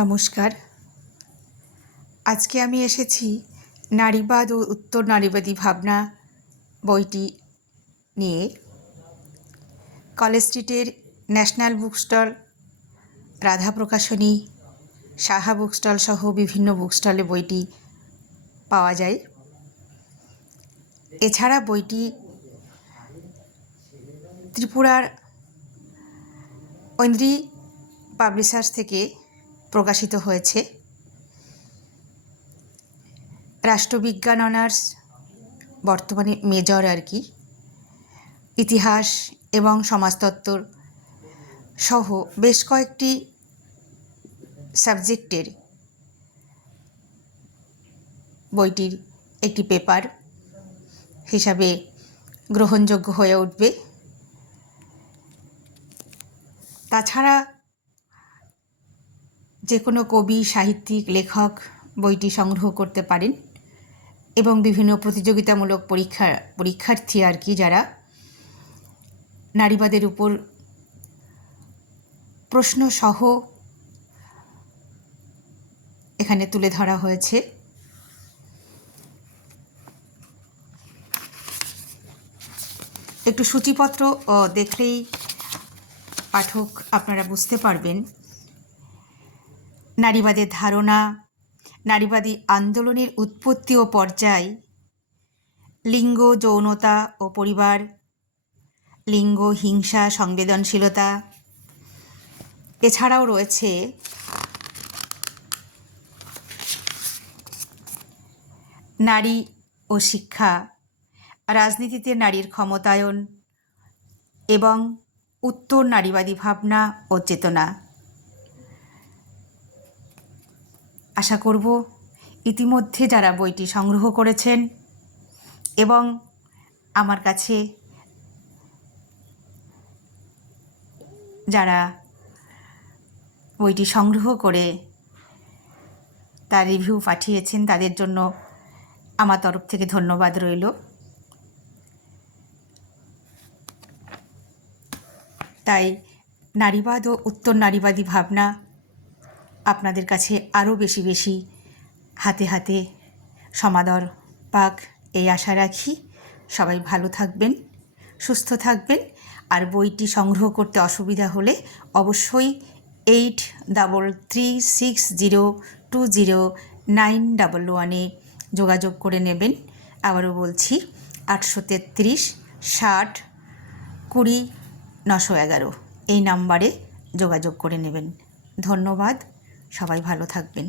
নমস্কার। আজকে আমি এসেছি নারীবাদ ও উত্তর নারীবাদী ভাবনা বইটি নিয়ে। কলেজ স্ট্রিটের ন্যাশনাল বুক স্টল, রাধা প্রকাশনী, সাহা বুক স্টল সহ বিভিন্ন বুক স্টলে বইটি পাওয়া যায়। এছাড়া বইটি ত্রিপুরার ঐন্দ্রী পাবলিশার্স থেকে প্রকাশিত হয়েছে। রাষ্ট্রবিজ্ঞান অনার্স, বর্তমানে মেজর আর কি, ইতিহাস এবং সমাজতত্ত্ব সহ বেশ কয়েকটি সাবজেক্টের বইটির একটি পেপার হিসাবে গ্রহণযোগ্য হয়ে উঠবে। তাছাড়া যে কোনো কবি, সাহিত্যিক, লেখক বইটি সংগ্রহ করতে পারেন এবং বিভিন্ন প্রতিযোগিতামূলক পরীক্ষার্থী আর কি, যারা নারীবাদের উপর প্রশ্নসহ এখানে তুলে ধরা হয়েছে। একটু সূচিপত্র দেখলেই পাঠক আপনারা বুঝতে পারবেন নারীবাদের ধারণা, নারীবাদী আন্দোলনের উৎপত্তি ও পর্যায়, লিঙ্গ, যৌনতা ও পরিবার, লিঙ্গ, হিংসা, সংবেদনশীলতা। এছাড়াও রয়েছে নারী ও শিক্ষা, রাজনীতিতে নারীর ক্ষমতায়ন এবং উত্তর নারীবাদী ভাবনা ও চেতনা। আশা করব ইতিমধ্যে যারা বইটি সংগ্রহ করেছেন এবং আমার কাছে যারা বইটি সংগ্রহ করে তার রিভিউ পাঠিয়েছেন, তাদের জন্য আমার তরফ থেকে ধন্যবাদ রইল। তাই নারীবাদ ও উত্তর নারীবাদী ভাবনা আপনাদের কাছে আরও বেশি বেশি হাতে হাতে সমাদর পাক, এই আশা রাখি। সবাই ভালো থাকবেন, সুস্থ থাকবেন। আর বইটি সংগ্রহ করতে অসুবিধা হলে অবশ্যই 8360202911 যোগাযোগ করে নেবেন। আবারও বলছি 833 60 20 911 এই নাম্বারে যোগাযোগ করে নেবেন। ধন্যবাদ, সবাই ভালো থাকবেন।